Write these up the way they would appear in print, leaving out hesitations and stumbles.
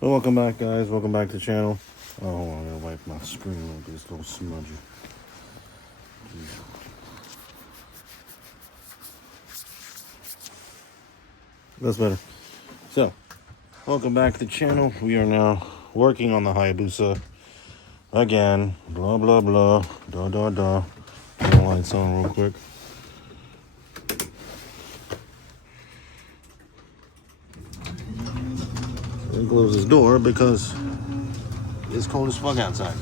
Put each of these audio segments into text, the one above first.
Well, welcome back, guys. Welcome back to the channel. Oh, hold on, I gotta wipe my screen a little bit. It's a little smudgy. That's better. So, welcome back to the channel. We are now working on the Hayabusa again. Blah, blah, blah. Da, da, da. Turn the lights on real quick. And close this door because it's cold as fuck outside.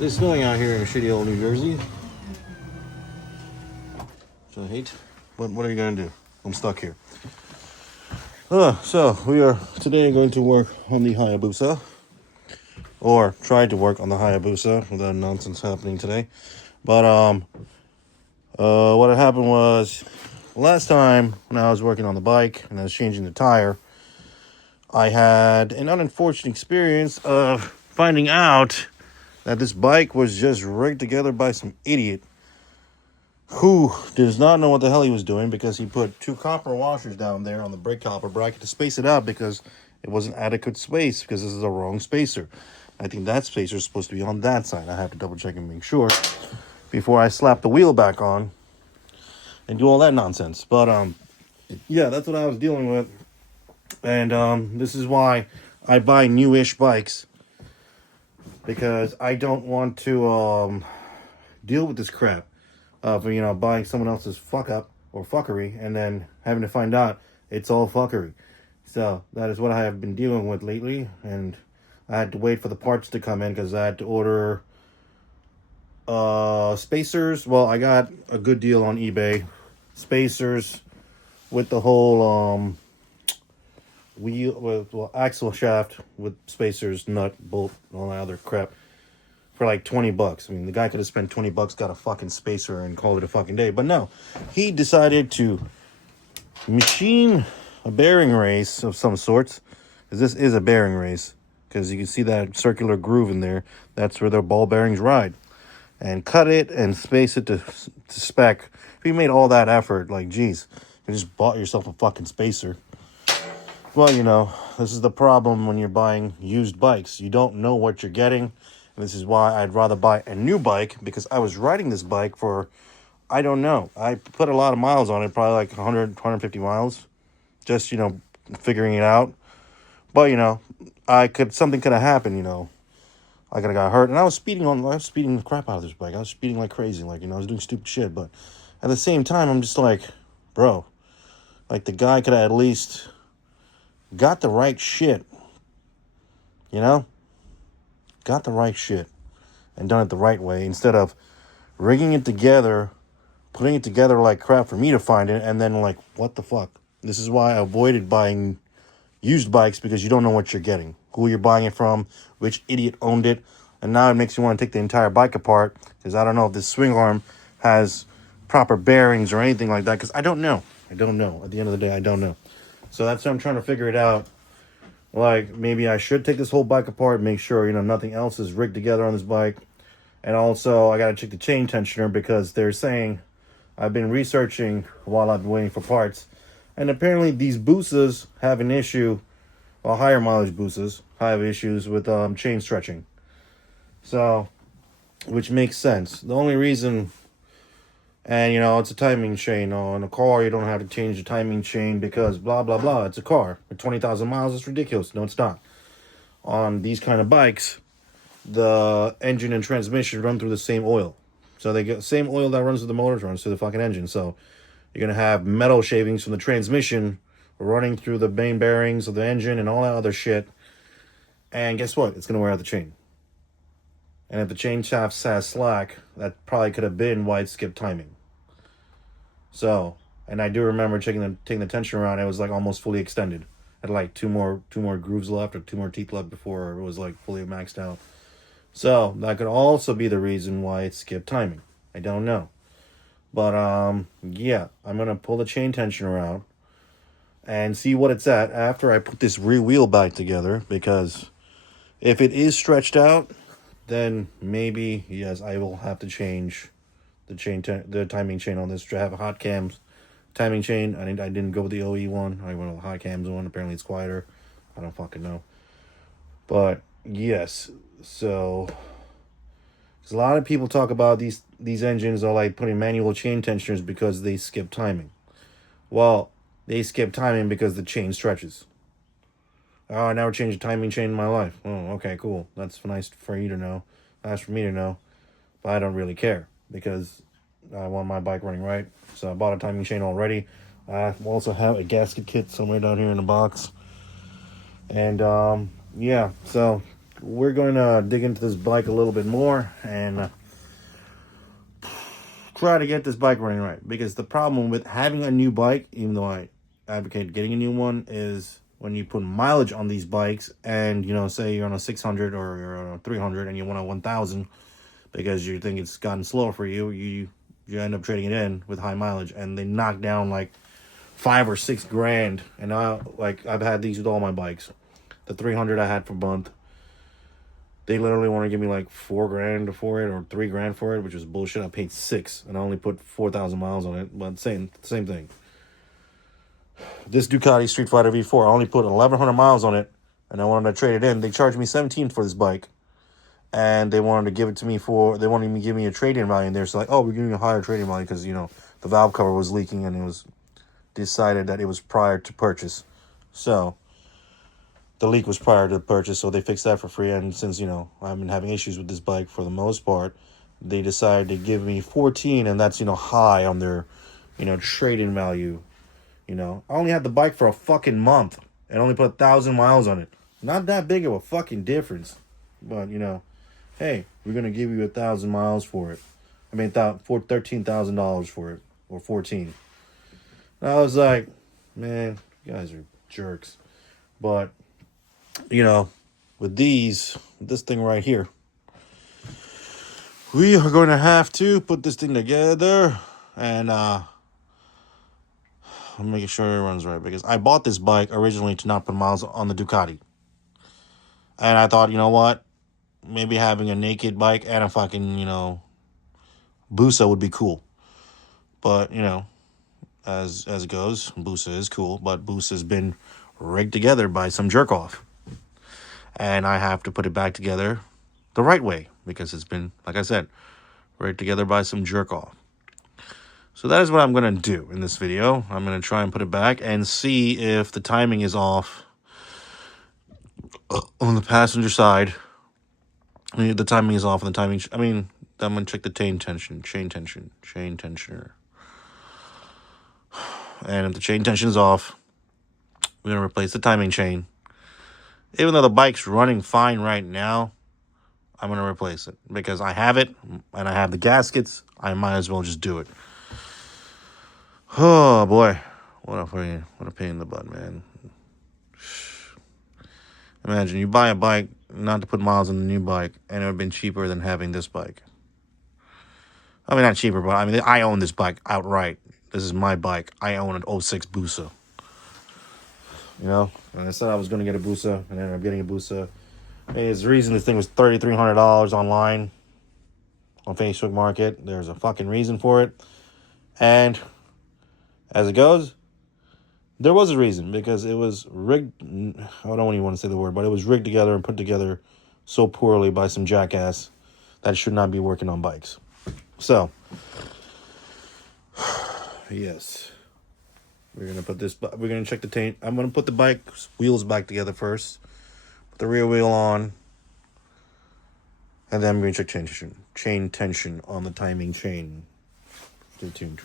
It's snowing out here in shitty old New Jersey. Which I hate. But what are you gonna do? I'm stuck here. So we are today going to work on the Hayabusa, or try to work on the Hayabusa without nonsense happening today. But what had happened was last time when I was working on the bike and I was changing the tire, I had an unfortunate experience of finding out that this bike was just rigged together by some idiot who does not know what the hell he was doing, because he put two copper washers down there on the brake caliper bracket to space it out because it wasn't adequate space, because this is the wrong spacer. I think that spacer is supposed to be on that side. I have to double check and make sure before I slap the wheel back on and do all that nonsense. But yeah, that's what I was dealing with. And this is why I buy newish bikes, because I don't want to deal with this crap of, buying someone else's fuck up or fuckery and then having to find out it's all fuckery. So that is what I have been dealing with lately, and I had to wait for the parts to come in because I had to order spacers. Well, I got a good deal on eBay. Spacers with the whole axle shaft with spacers, nut, bolt, all that other crap for like $20. I mean, the guy could have spent $20, got a fucking spacer, and called it a fucking day. But no, he decided to machine a bearing race of some sorts, because this is a bearing race, because you can see that circular groove in there. That's where the ball bearings ride. And cut it and space it to spec. If you made all that effort, like, geez, you just bought yourself a fucking spacer. Well, this is the problem when you're buying used bikes. You don't know what you're getting. And this is why I'd rather buy a new bike, because I was riding this bike for, I don't know, I put a lot of miles on it, probably like 100, 150 miles, just, figuring it out. But, something could have happened, I could have got hurt. And I was speeding the crap out of this bike. I was speeding like crazy, like, I was doing stupid shit. But at the same time, I'm just like, bro, like, the guy could have at least got the right shit, got the right shit and done it the right way, instead of rigging it together, putting it together like crap for me to find it, and then like, what the fuck? This is why I avoided buying used bikes, because you don't know what you're getting, who you're buying it from, which idiot owned it, and now it makes you want to take the entire bike apart, because I don't know if this swing arm has proper bearings or anything like that, because I don't know. At the end of the day, I don't know. So that's why I'm trying to figure it out. Like, maybe I should take this whole bike apart, make sure, nothing else is rigged together on this bike. And also, I got to check the chain tensioner, because they're saying, I've been researching while I've been waiting for parts, and apparently these Busas have an issue, well, higher mileage Busas have issues with chain stretching. So, which makes sense. The only reason, and it's a timing chain. On a car, you don't have to change the timing chain because blah, blah, blah. It's a car. At 20,000 miles, it's ridiculous. No, it's not. On these kind of bikes, the engine and transmission run through the same oil. So they get the same oil that runs through the motors runs through the fucking engine. So you're going to have metal shavings from the transmission running through the main bearings of the engine and all that other shit. And guess what? It's going to wear out the chain. And if the chain shaft has slack, that probably could have been why it skipped timing. So, and I do remember taking the tension around. It was like almost fully extended. Had like two more grooves left, or two more teeth left before it was like fully maxed out. So that could also be the reason why it skipped timing. I don't know. But yeah, I'm gonna pull the chain tensioner out and see what it's at after I put this rear wheel back together, because if it is stretched out, then maybe, yes, I will have to change the timing chain on this. I have a hot cams timing chain. I didn't go with the OE one. I went with the hot cams one. Apparently it's quieter. I don't fucking know. But yes, so 'cause a lot of people talk about these engines are like putting manual chain tensioners because they skip timing. Well, they skip timing because the chain stretches. Oh, I never changed a timing chain in my life. Oh, okay, cool. That's nice for you to know. Nice for me to know. But I don't really care because I want my bike running right. So I bought a timing chain already. I also have a gasket kit somewhere down here in the box. And yeah, so we're going to dig into this bike a little bit more and try to get this bike running right. Because the problem with having a new bike, even though I advocate getting a new one, is when you put mileage on these bikes and, you know, say you're on a 600 or you're on a 300 and you want a 1000 because you think it's gotten slower for you, you end up trading it in with high mileage and they knock down like $5 or $6 grand. And I've had these with all my bikes. The 300 I had for month, they literally want to give me like $4 grand for it or $3 grand for it, which is bullshit. I paid $6 and I only put 4,000 miles on it, but same thing. This Ducati Street Fighter V4, I only put 1,100 miles on it, and I wanted to trade it in. They charged me $17 for this bike, and they wanted to give it to me they wanted to give me a trade-in value. And they're like, oh, we're giving you a higher trade-in value because, you know, the valve cover was leaking and it was decided that it was prior to purchase. So the leak was prior to purchase, so they fixed that for free. And since, you know, I've been having issues with this bike for the most part, they decided to give me 14, and that's, you know, high on their, you know, trade-in value. You know, I only had the bike for a fucking month and only put 1,000 miles on it. Not that big of a fucking difference. But, you know, hey, we're going to give you 1,000 miles for it. I mean, for $13,000 for it. Or 14. And I was like, man, you guys are jerks. But, you know, with this thing right here, we are going to have to put this thing together and, I'm making sure it runs right because I bought this bike originally to not put miles on the Ducati. And I thought, you know what? Maybe having a naked bike and a fucking, you know, Busa would be cool. But, you know, as it goes, Busa is cool, but Busa's been rigged together by some jerk off. And I have to put it back together the right way because it's been, like I said, rigged together by some jerk off. So that is what I'm going to do in this video. I'm going to try and put it back and see if the timing is off on the passenger side. I mean, the timing is off on the timing. I'm going to check the chain tensioner. And if the chain tension is off, we're going to replace the timing chain. Even though the bike's running fine right now, I'm going to replace it because I have it and I have the gaskets. I might as well just do it. Oh boy, what a pain in the butt, man. Imagine you buy a bike not to put miles on the new bike, and it would have been cheaper than having this bike. I mean, not cheaper, but I mean, I own this bike outright. This is my bike. I own an 06 Busa. You know, and I said I was going to get a Busa, and I ended up getting a Busa. There's the reason this thing was $3,300 online on Facebook Market. There's a fucking reason for it, and as it goes, there was a reason because it was rigged. I don't even want to say the word, but it was rigged together and put together so poorly by some jackass that should not be working on bikes. So, yes, we're gonna put this. We're gonna check the tank. I'm gonna put the bike wheels back together first. Put the rear wheel on, and then I'm gonna check chain tension on the timing chain. Stay tuned.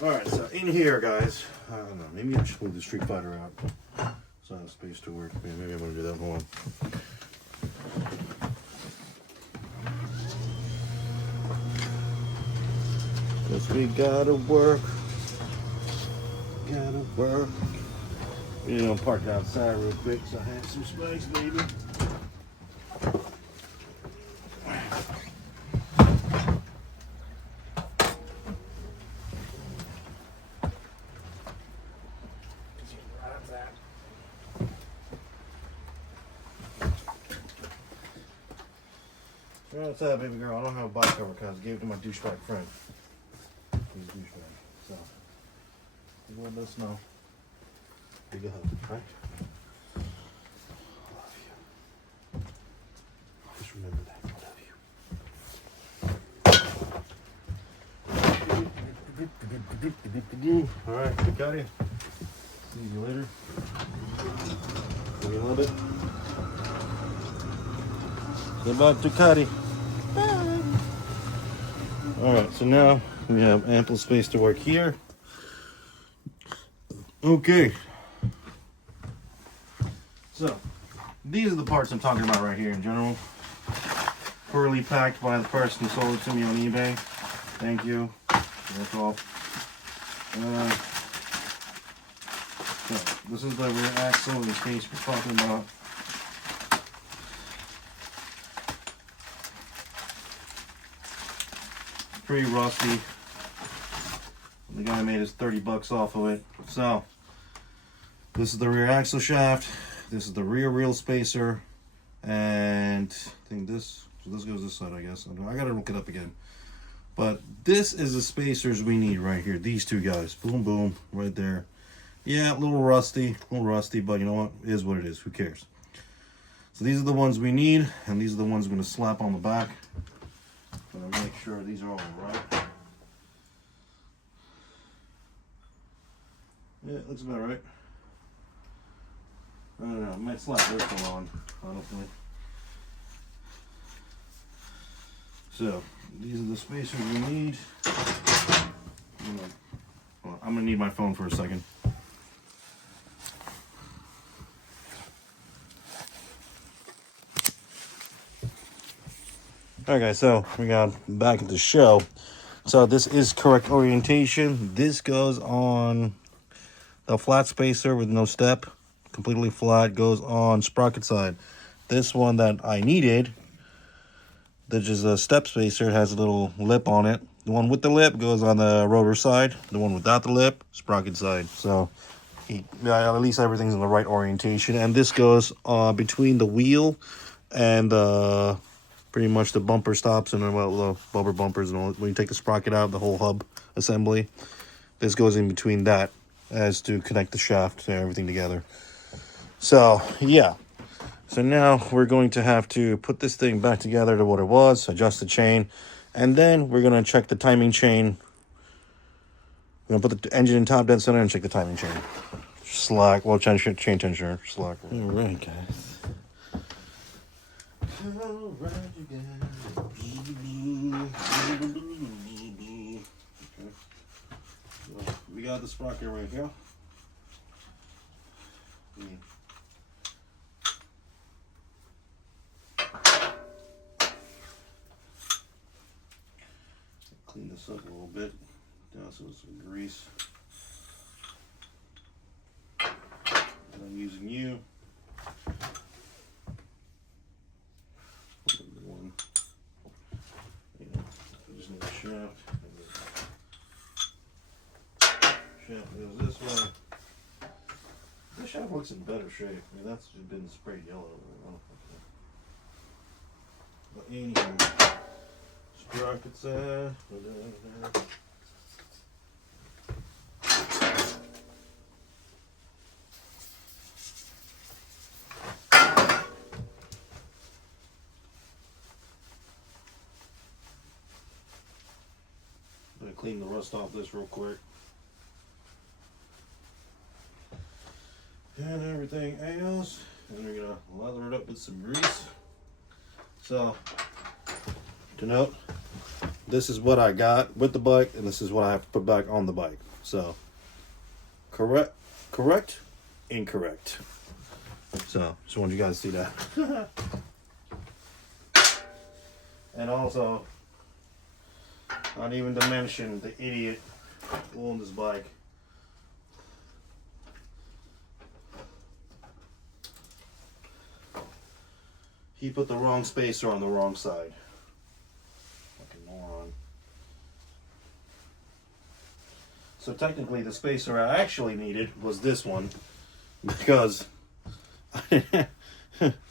Alright, so in here, guys, I don't know, maybe I should move the Street Fighter out so I have space to work. Maybe I'm going to do that. Hold on. Cause we gotta work. You know, park outside real quick so I have some space, baby. Right outside, baby girl. I don't have a bike cover because I gave it to my douchebag friend. He's a douchebag. So, you let us know. Big hug, right? I love you. Just remember that. I love you. Alright, got you. See you later. See you in a little bit. Goodbye, Ducati. Bye. Alright, so now we have ample space to work here. Okay. So, these are the parts I'm talking about right here in general. Poorly packed by the person who sold it to me on eBay. Thank you. That's all. So, this is the rear axle in the case we're talking about. Pretty rusty. The guy made his 30 bucks off of it. So, this is the rear axle shaft. This is the rear wheel spacer. And I think this goes this side, I guess. I gotta look it up again. But this is the spacers we need right here. These two guys. Boom, boom, right there. Yeah, a little rusty, but you know what? It is what it is. Who cares? So these are the ones we need, and these are the ones I'm gonna slap on the back. I'm gonna make sure these are all right. Yeah, it looks about right. I don't know, I might slap this one on, honestly. So, these are the spacers we need. I'm gonna need my phone for a second. Alright guys, so we got back at the show. So this is correct orientation. This goes on the flat spacer with no step. Completely flat, goes on sprocket side. This one that I needed, which is a step spacer, has a little lip on it. The one with the lip goes on the rotor side. The one without the lip, sprocket side. So at least everything's in the right orientation. And this goes between the wheel and pretty much the bumper stops and the bumper bumpers and all. When you take the sprocket out, the whole hub assembly, this goes in between that as to connect the shaft and everything together. So yeah, so now we're going to have to put this thing back together to what it was, adjust the chain, and then we're going to check the timing chain. We're going to put the engine in top dead center and check the timing chain. Slack, well, chain tensioner, slack. All right, guys. All right, you guys. Okay. So we got the sprocket right here. Clean this up a little bit. Down some grease. And I'm using you. One. I just need a shaft. Shaft goes this way. This shaft looks in better shape. I mean, that's just been sprayed yellow. But anyway, sprockets there. I'm gonna clean the rust off this real quick. And everything else. And we're gonna lather it up with some grease. So, to note, this is what I got with the bike, and this is what I have to put back on the bike. So, correct, incorrect. So, just wanted you guys to see that. And also, not even to mention the idiot who owned this bike. He put the wrong spacer on the wrong side. Fucking moron. So technically the spacer I actually needed was this one, because I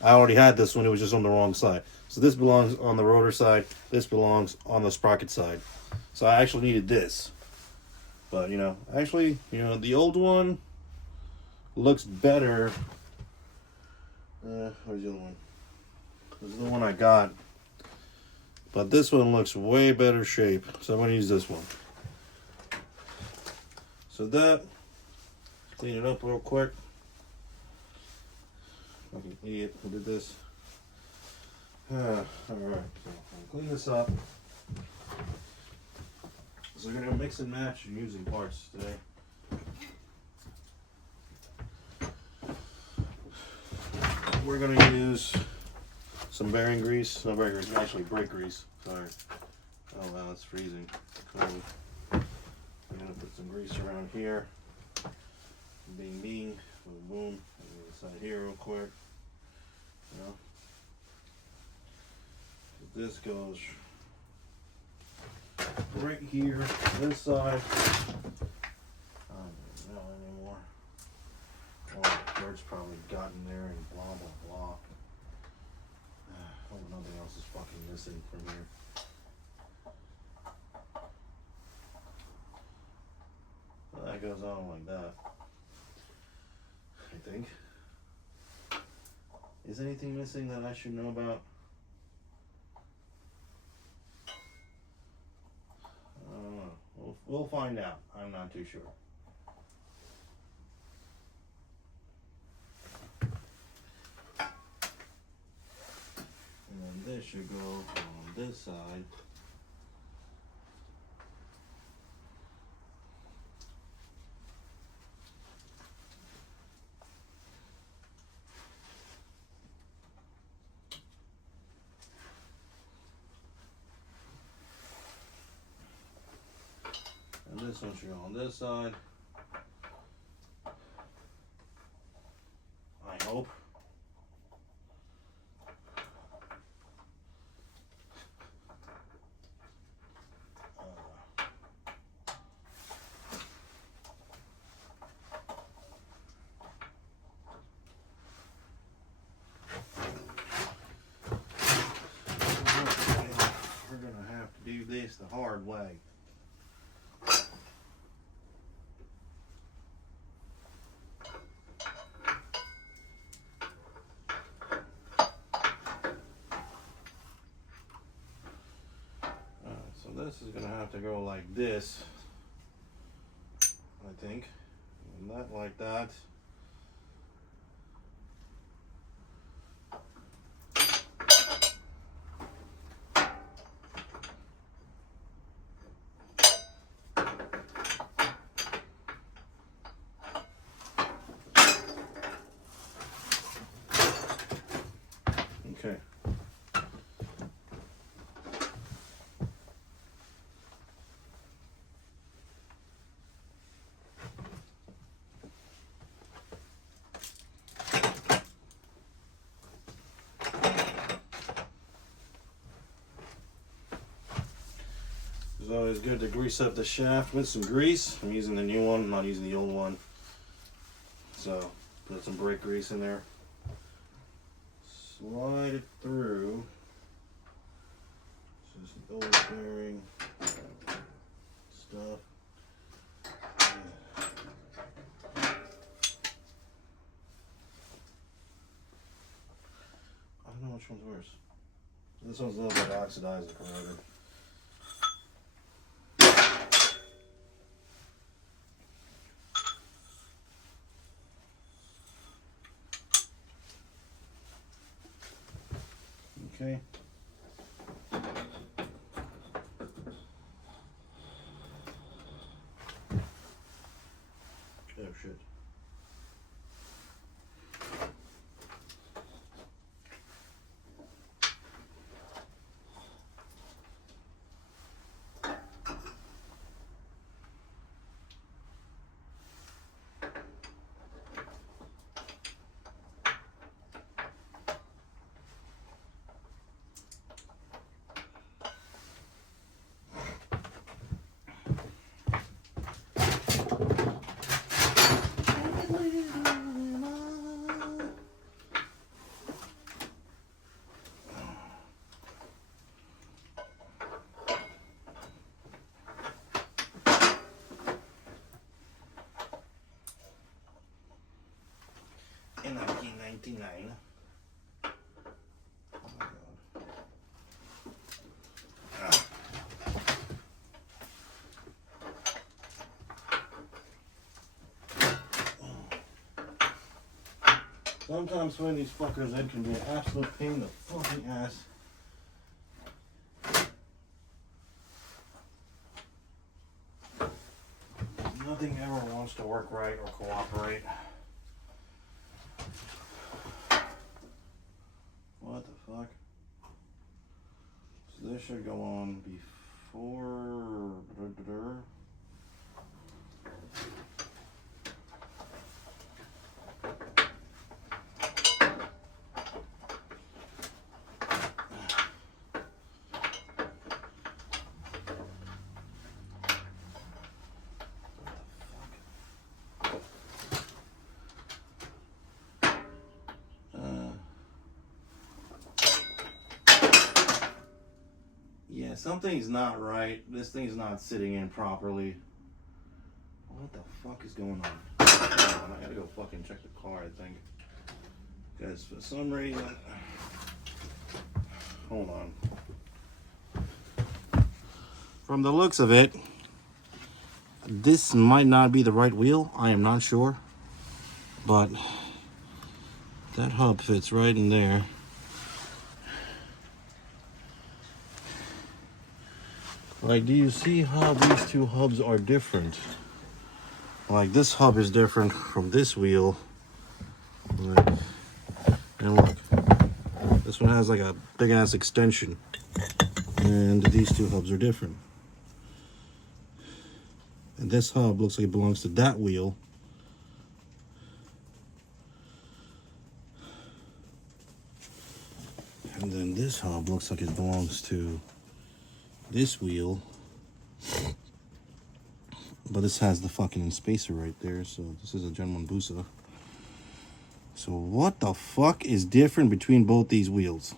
already had this one, it was just on the wrong side. So this belongs on the rotor side, this belongs on the sprocket side. So I actually needed this. But, you know, actually, you know, the old one looks better. Where's the other one? This is the one I got. But this one looks way better shape. So I'm going to use this one. So that, clean it up real quick. Fucking idiot who did this. Alright, so I'll clean this up. So we're going to mix and match using parts today. We're going to use some bearing grease. No bearing grease, actually brake grease. Sorry. Oh wow, it's freezing. Cold. I'm going to put some grease around here. Bing bing. Boom boom. Inside here real quick. You know. This goes right here, this side. I don't know anymore. Well, George probably got in there and blah blah blah. Hope nothing else is fucking missing from here. Well, that goes on like that. I think. Is anything missing that I should know about? I don't know. We'll find out. I'm not too sure. And then this should go on this side. And this one should go on this side. I hope. We're gonna have to do this the hard way. So this is gonna have to go like this, I think, and that like that. Okay. It's always good to grease up the shaft with some grease. I'm using the new one, I'm not using the old one. So, put some brake grease in there. Slide it through. This is the old bearing stuff. I don't know which one's worse. This one's a little bit oxidized and corroded. Okay. Oh shit. in 1999. Oh my God. Ah. Sometimes when these fuckers in can be an absolute pain in the fucking ass. Nothing ever wants to work right or cooperate. What the fuck? So this should go on before. Yeah, something's not right. This thing's not sitting in properly. What the fuck is going on? I gotta go fucking check the car, I think. Because for some reason... Hold on. From the looks of it, this might not be the right wheel. I am not sure. But that hub fits right in there. Like, do you see how these two hubs are different? Like, this hub is different from this wheel. Like, and look, this one has like a big ass extension. And these two hubs are different. And this hub looks like it belongs to that wheel. And then this hub looks like it belongs to this wheel. But this has the fucking spacer right there, so this is a Gen 1 Busa. So what the fuck is different between both these wheels?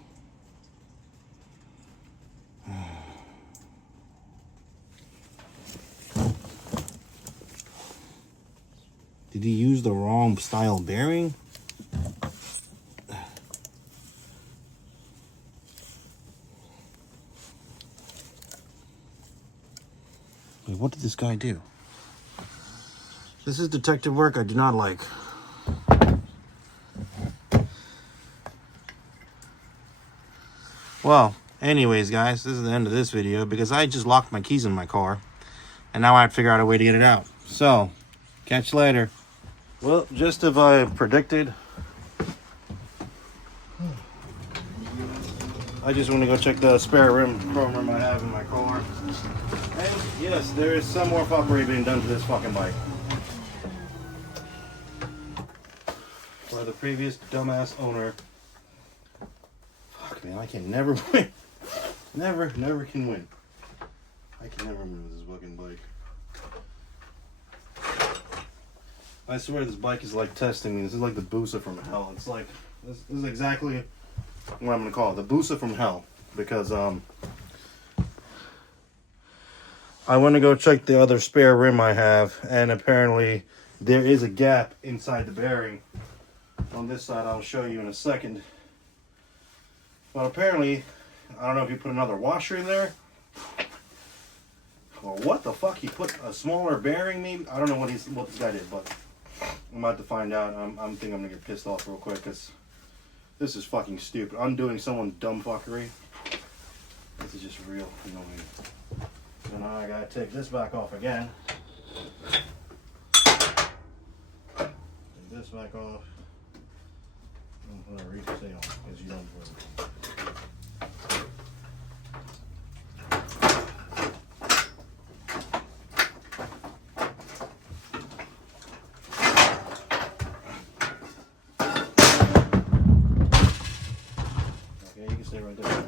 Did he use the wrong style bearing? Wait, what did this guy do? This is detective work I do not like. Well, anyways, guys, this is the end of this video because I just locked my keys in my car. And now I have to figure out a way to get it out. So, catch you later. Well, just as I predicted, I just want to go check the spare chrome rim I have in my car. And yes, there is some more fuckery being done to this fucking bike. By the previous dumbass owner. Fuck, man, I can never win. Never can win. I can never win with this fucking bike. I swear this bike is like testing me. This is like the Busa from hell. It's like, this is exactly what I'm going to call it. The Busa from hell. Because, I went to go check the other spare rim I have. And apparently, there is a gap inside the bearing. On this side, I'll show you in a second. But apparently, I don't know if you put another washer in there. Or what the fuck? He put a smaller bearing, maybe? I don't know what this guy did, but I'm about to find out. I'm thinking I'm gonna get pissed off real quick because this is fucking stupid. Undoing someone's dumb fuckery. This is just real annoying. So now I gotta take this back off again. Take this back off. I'm gonna reach stay on because you don't work. Stay right there.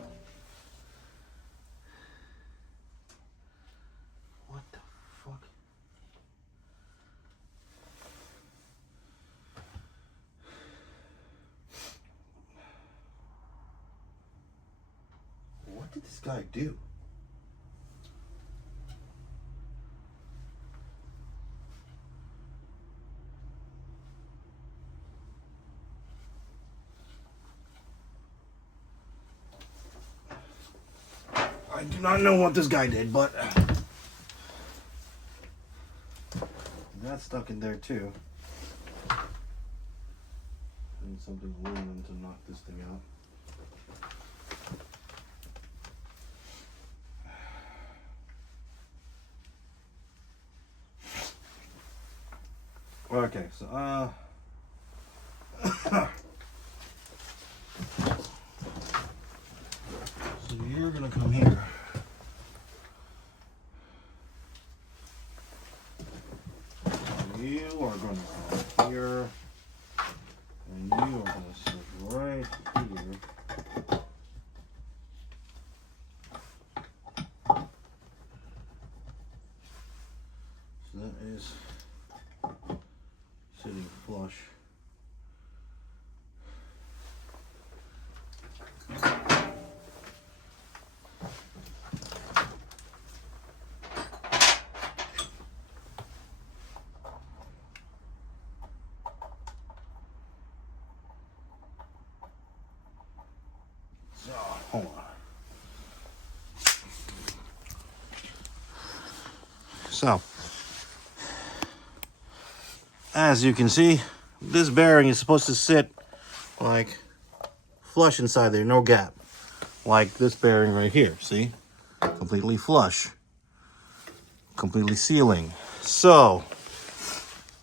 What the fuck? What did this guy do? I do not know what this guy did, but that's stuck in there too. I need something aluminum to knock this thing out. Okay, so so you're gonna come here. You are gonna come here, and you are gonna sit right here. So that is sitting flush. So, hold on. So, as you can see, this bearing is supposed to sit like flush inside there, no gap. Like this bearing right here, see? Completely flush. Completely sealing. So,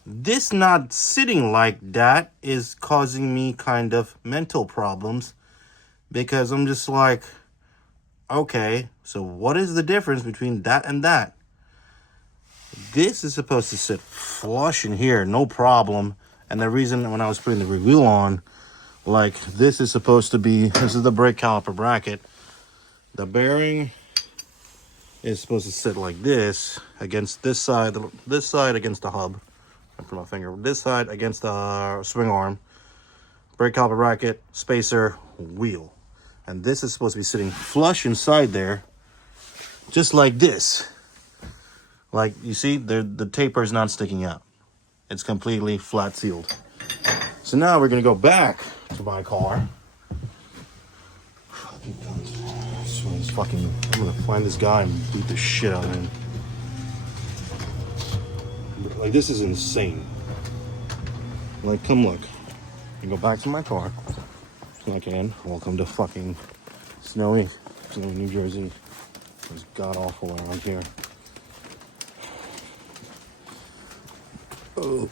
this not sitting like that is causing me kind of mental problems because I'm just like, okay, so what is the difference between that and that? This is supposed to sit flush in here, no problem. And the reason when I was putting the reveal on, like this is supposed to be, this is the brake caliper bracket. The bearing is supposed to sit like this against this side against the hub. I put my finger, this side against the swing arm. Brake caliper bracket, spacer, wheel. And this is supposed to be sitting flush inside there, just like this. Like, you see, the taper is not sticking out. It's completely flat sealed. So now we're going to go back to my car. I'm going to find this guy and beat the shit out of him. Like, this is insane. Like, come look. I go back to my car. Like, and welcome to fucking snowy New Jersey. It's god-awful around here. Oh.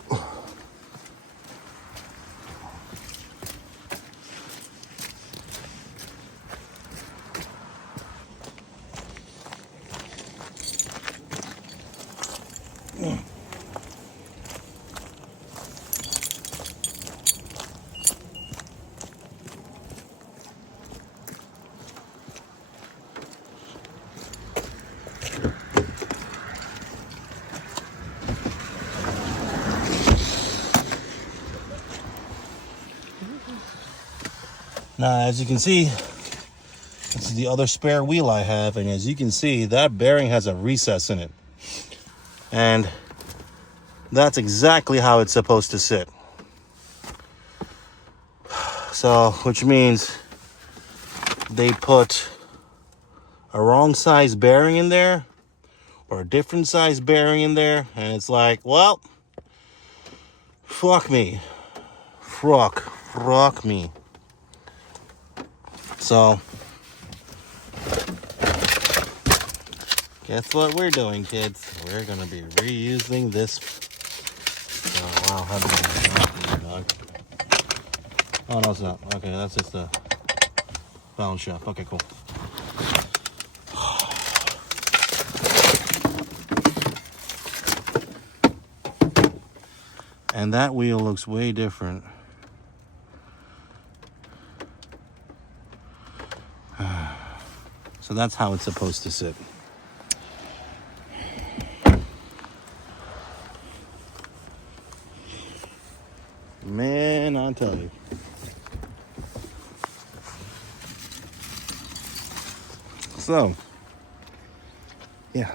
Now, as you can see, this is the other spare wheel I have, and as you can see, that bearing has a recess in it. And that's exactly how it's supposed to sit. So, which means they put a wrong size bearing in there, or a different size bearing in there, and it's like, well, fuck me. Fuck me. So, guess what we're doing, kids? We're going to be reusing this. Oh, wow, how do you dog? Oh, no, it's not. Okay, that's just the balance shaft. Okay, cool. And that wheel looks way different. So that's how it's supposed to sit. Man, I tell you. So, yeah.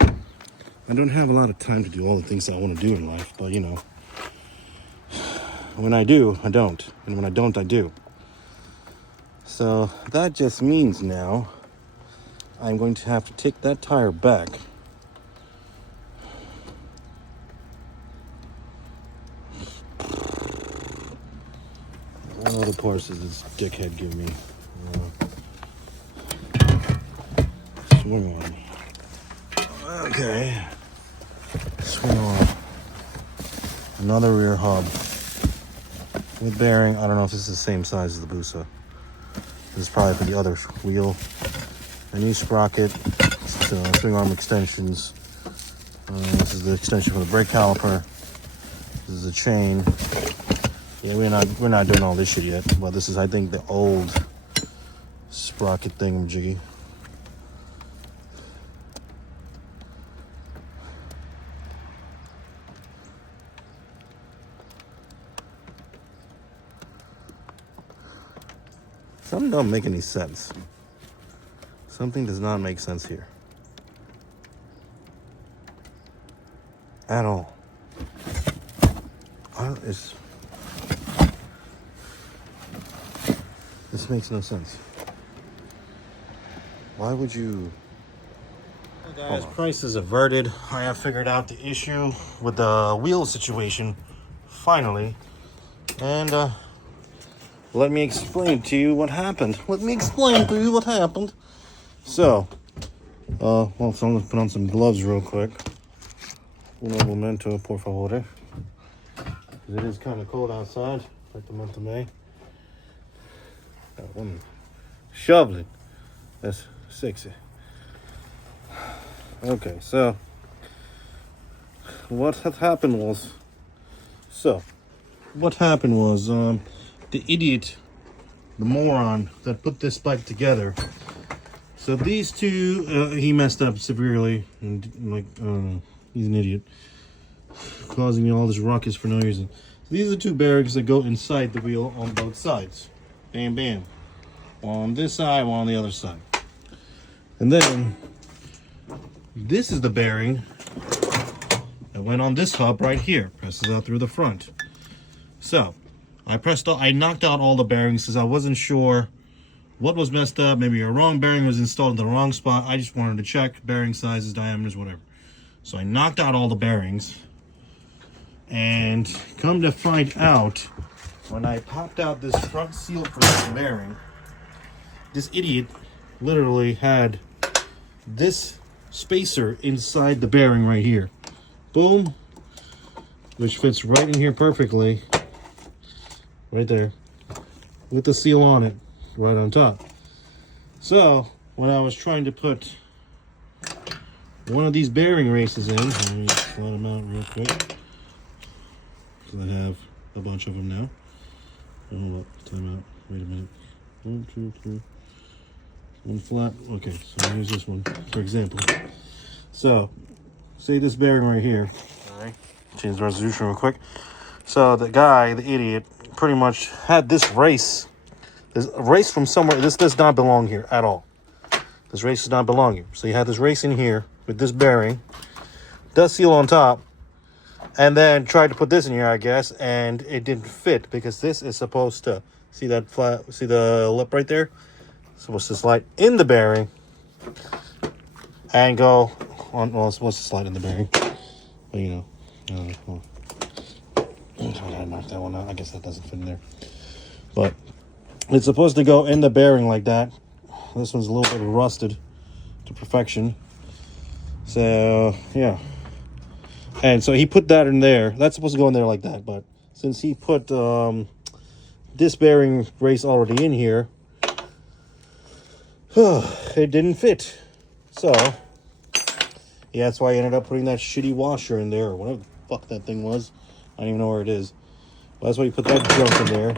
I don't have a lot of time to do all the things that I want to do in life, but you know, when I do, I don't. And when I don't, I do. So that just means now I'm going to have to take that tire back. What other parts does this dickhead give me? Swing on. Okay. Swing on. Another rear hub with bearing. I don't know if this is the same size as the Busa. This is probably for the other wheel. A new sprocket, swing arm extensions. This is the extension for the brake caliper. This is a chain. Yeah, we're not doing all this shit yet. But this is, I think, the old sprocket thingamajiggy. Something don't make any sense. Something does not make sense here. At all. This makes no sense. Why would you... Hey guys, price is averted. I have figured out the issue with the wheel situation, finally. And, let me explain to you what happened. So, well, so I'm gonna put on some gloves real quick. Un momento, por favor. Because it is kind of cold outside, like the month of May. Got one shoveling. That's sexy. Okay, so what happened was the idiot, the moron that put this bike together. So these two, he messed up severely, and he's an idiot, causing all this ruckus for no reason. So these are the two bearings that go inside the wheel on both sides. Bam, bam. One on this side, one on the other side. And then this is the bearing that went on this hub right here. Presses out through the front. So I knocked out all the bearings because I wasn't sure what was messed up. Maybe a wrong bearing was installed in the wrong spot. I just wanted to check bearing sizes, diameters, whatever. So I knocked out all the bearings. And come to find out, when I popped out this front seal for this bearing, this idiot literally had this spacer inside the bearing right here. Boom. Which fits right in here perfectly. Right there. With the seal on it. Right on top. So, when I was trying to put one of these bearing races in, let me slide them out real quick. Because I have a bunch of them now. Hold up. Time out. Wait a minute. 1, 2, 3. One flat. Okay, so here's this one, for example. So, say this bearing right here. Alright. Change the resolution real quick. So, the guy, the idiot, pretty much had this race. This race from somewhere. This does not belong here at all. This race does not belong here. So, you had this race in here with this bearing. Dust seal on top. And then tried to put this in here, I guess. And it didn't fit because this is supposed to. See that flat? See the lip right there? It's supposed to slide in the bearing and go on. Well, it's supposed to slide in the bearing, but you know, well, I gotta knock that one out. I guess that doesn't fit in there, but it's supposed to go in the bearing like that. This one's a little bit rusted to perfection, so yeah. And so he put that in there. That's supposed to go in there like that, but since he put this bearing brace already in here, it didn't fit. So, yeah, that's why I ended up putting that shitty washer in there, or whatever the fuck that thing was. I don't even know where it is. But that's why you put that junk in there.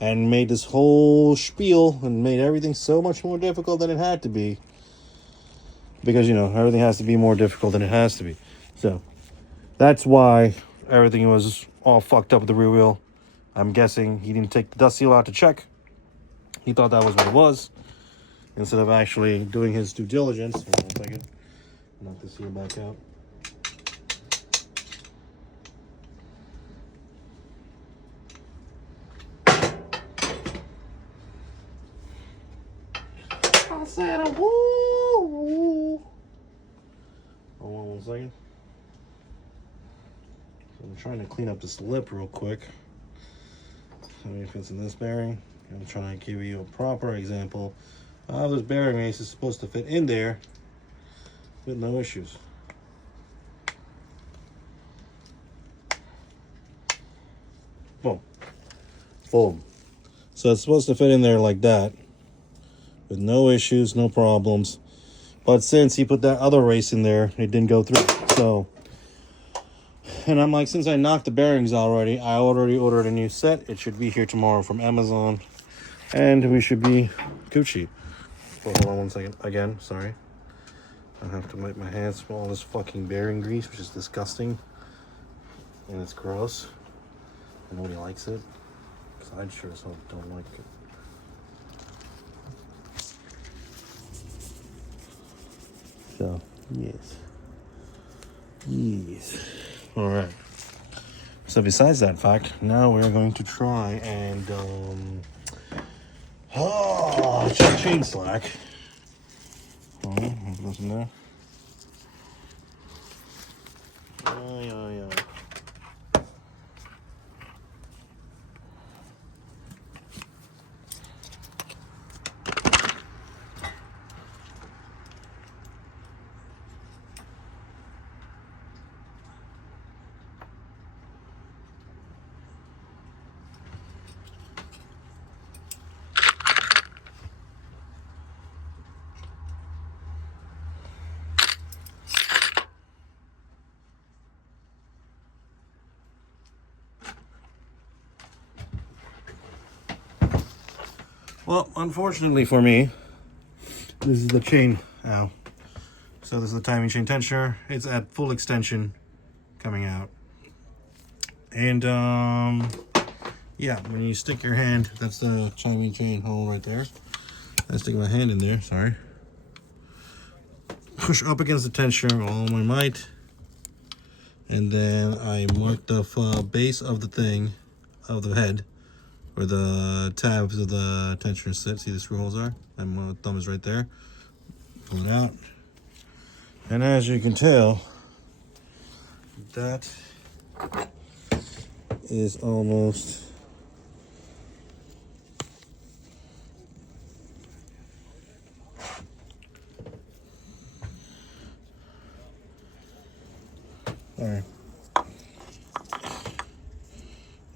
And made this whole spiel, and made everything so much more difficult than it had to be. Because, you know, everything has to be more difficult than it has to be. So, that's why everything was all fucked up with the rear wheel. I'm guessing he didn't take the dust seal out to check. He thought that was what it was, instead of actually doing his due diligence. Hold on a second. Knock this here back out. said a woo. Hold on 1 second. So I'm trying to clean up this lip real quick. So it fits in this bearing. I'm trying to give you a proper example of how this bearing race is supposed to fit in there with no issues. Boom. Boom. So it's supposed to fit in there like that with no issues, no problems. But since he put that other race in there, it didn't go through. So, and I'm like, since I knocked the bearings already, I already ordered a new set. It should be here tomorrow from Amazon. And we should be Gucci. Oh, hold on 1 second. Again, sorry. I have to wipe my hands from all this fucking bearing grease, which is disgusting. And it's gross. And nobody likes it. Because I sure as hell don't like it. So, yes. Yes. Alright. So besides that fact, now we're going to try and check chain slack. Hold on, goes in there. Yeah. Well, unfortunately for me, this is the chain now. So this is the timing chain tensioner. It's at full extension coming out. And yeah, when you stick your hand, that's the timing chain hole right there. I stick my hand in there, sorry. Push up against the tensioner with all my might. And then I mark the base of the thing, of the head, where the tabs of the tensioner sit. See the screw holes are? And my thumb is right there. Pull it out. And as you can tell, that is almost all right.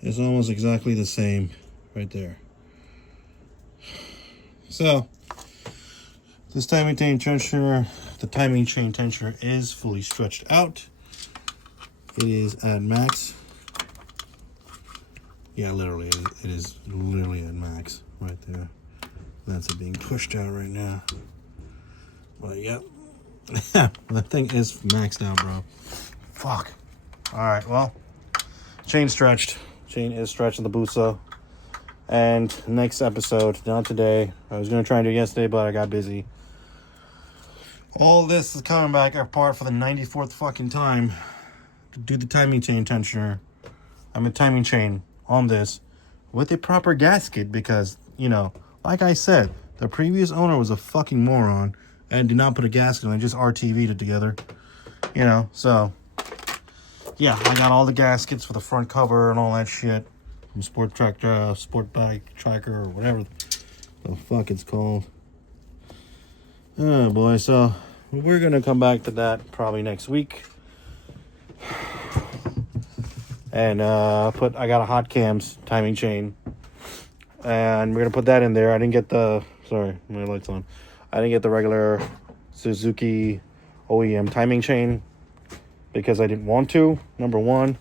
It's almost exactly the same right there. So this timing chain tensioner, the timing chain tensioner is fully stretched out. It is at max. Yeah, literally, it is literally at max right there. That's it being pushed out right now. But yep, the thing is maxed out, bro. Fuck. All right, well, chain stretched. Chain is stretched in the Busa. And next episode, not today. I was gonna try and do it yesterday, but I got busy. All this is coming back apart for the 94th fucking time to do the timing chain tensioner. I'm a timing chain on this with a proper gasket because, you know, like I said, the previous owner was a fucking moron and did not put a gasket on it, just RTV'd it together. You know, so yeah, I got all the gaskets for the front cover and all that shit from Sport Bike Tracker or whatever the fuck it's called. Oh boy, so we're gonna come back to that probably next week. And I got a hot cams timing chain, and we're gonna put that in there. I didn't get the, sorry, my light's on. I didn't get the regular Suzuki OEM timing chain because I didn't want to, number one.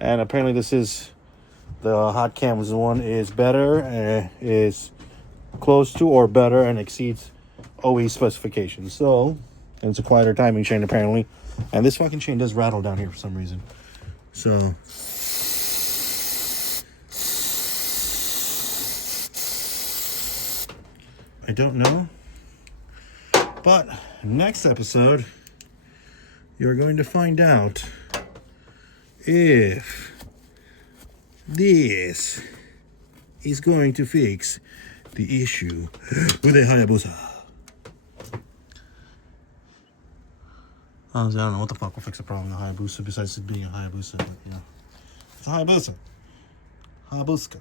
And apparently this is, the hot cams one is better, is close to or better and exceeds OE specifications. So, and it's a quieter timing chain apparently. And this fucking chain does rattle down here for some reason. So, I don't know. But next episode, you're going to find out if this is going to fix the issue with a Hayabusa. Honestly, I don't know what the fuck will fix the problem with the Hayabusa besides it being a Hayabusa. But, yeah. It's a Hayabusa. Hayabusa.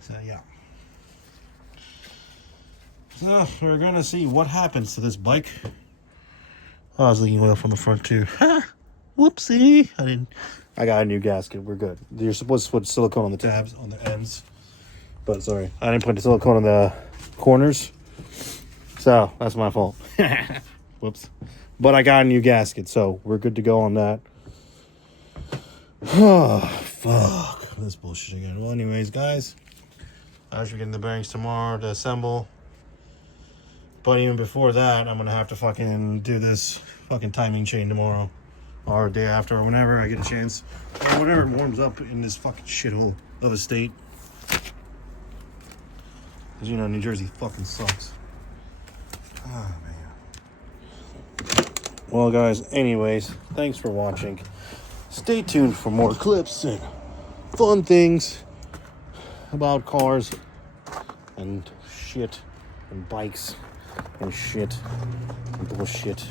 So, yeah. So, we're gonna see what happens to this bike. Oh, I was leaking oil from the front, too. Whoopsie. I got a new gasket. We're good. You're supposed to put silicone on the tabs, on the ends. But, sorry. I didn't put the silicone on the corners. So, that's my fault. Whoops. But I got a new gasket, so we're good to go on that. Oh, fuck. This bullshit again. Well, anyways, guys. I should be getting the bearings tomorrow to assemble. But even before that, I'm going to have to fucking do this fucking timing chain tomorrow. Or day after, or whenever I get a chance. Or whenever it warms up in this fucking shithole of a state. Because, you know, New Jersey fucking sucks. Oh, man. Well, guys, anyways, thanks for watching. Stay tuned for more clips and fun things about cars and shit and bikes and shit and bullshit.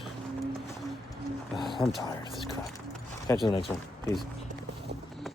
I'm tired of this crap. Catch you in the next one. Peace.